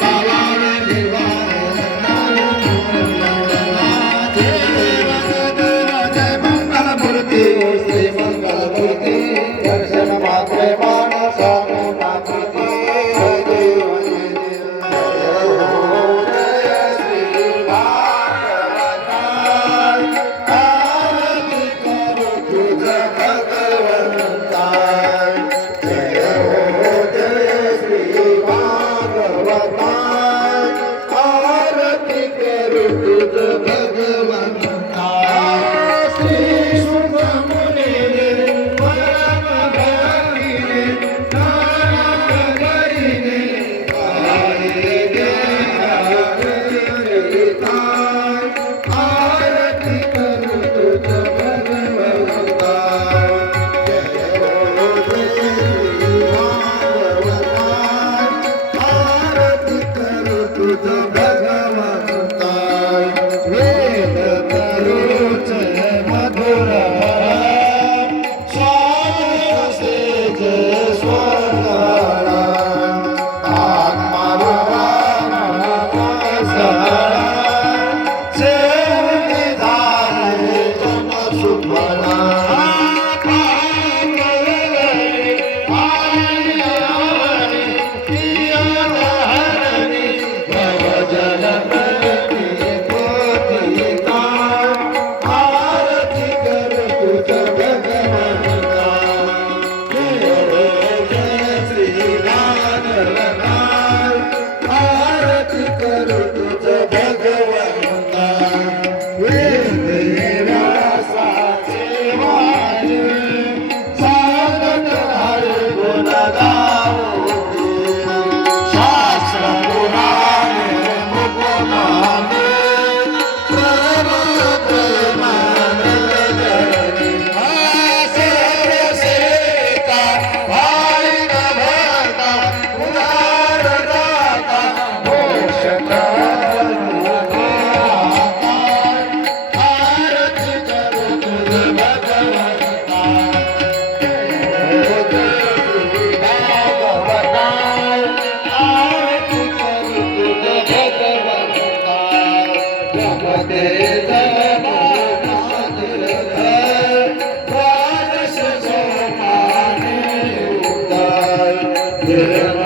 Kala Yeah.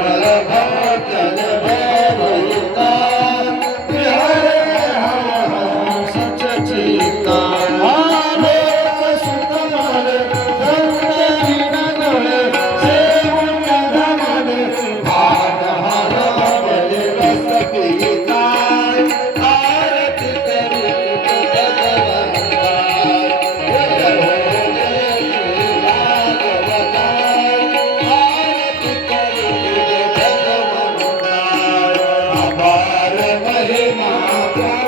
Yeah.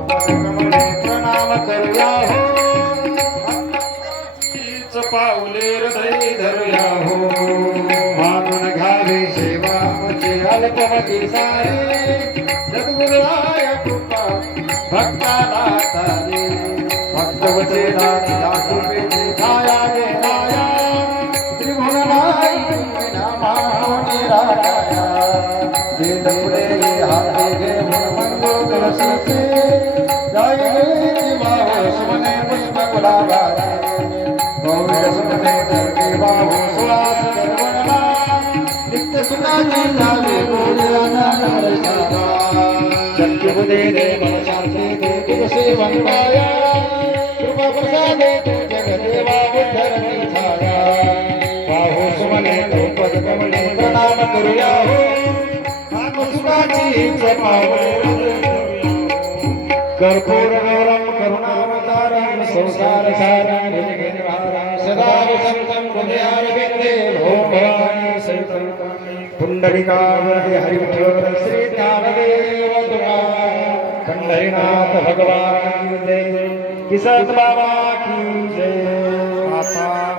प्रणाम करूया हो तीच पाऊले हृदय धरूया हो. मानून घ्यावे सेवा म्हणजे अल्पमती सारे. सद्गुरुराय कृपा भक्ताला तारे. भक्तवचे दानी दातुपेचे छाया गे माया त्रिभुवनाई नामा निराया वेद पुढे हाते घेऊन मंगोदर सुचे जय नित्य सुखाची जावे गोड्याना नरसाला शक्य बुदे दे मन शांती दे तुझ सेवन पाया कृपा प्रसादे तू जगदेवा बुद्धरती छाया वाहो सुमने तो पद कमळे प्रणाम करूया हो सुखाची कर्पूर गौरम करुणावतारम संसार सारं सदा वसंतं हृदयारविन्दे भो ભગવાન પુંડરીકાગ્રહે હરિવિઠ્ઠલ શ્રી જ્ઞાનદેવ કંડરીનાથ ભગવાન જય કિશન બાબા કી જય માતા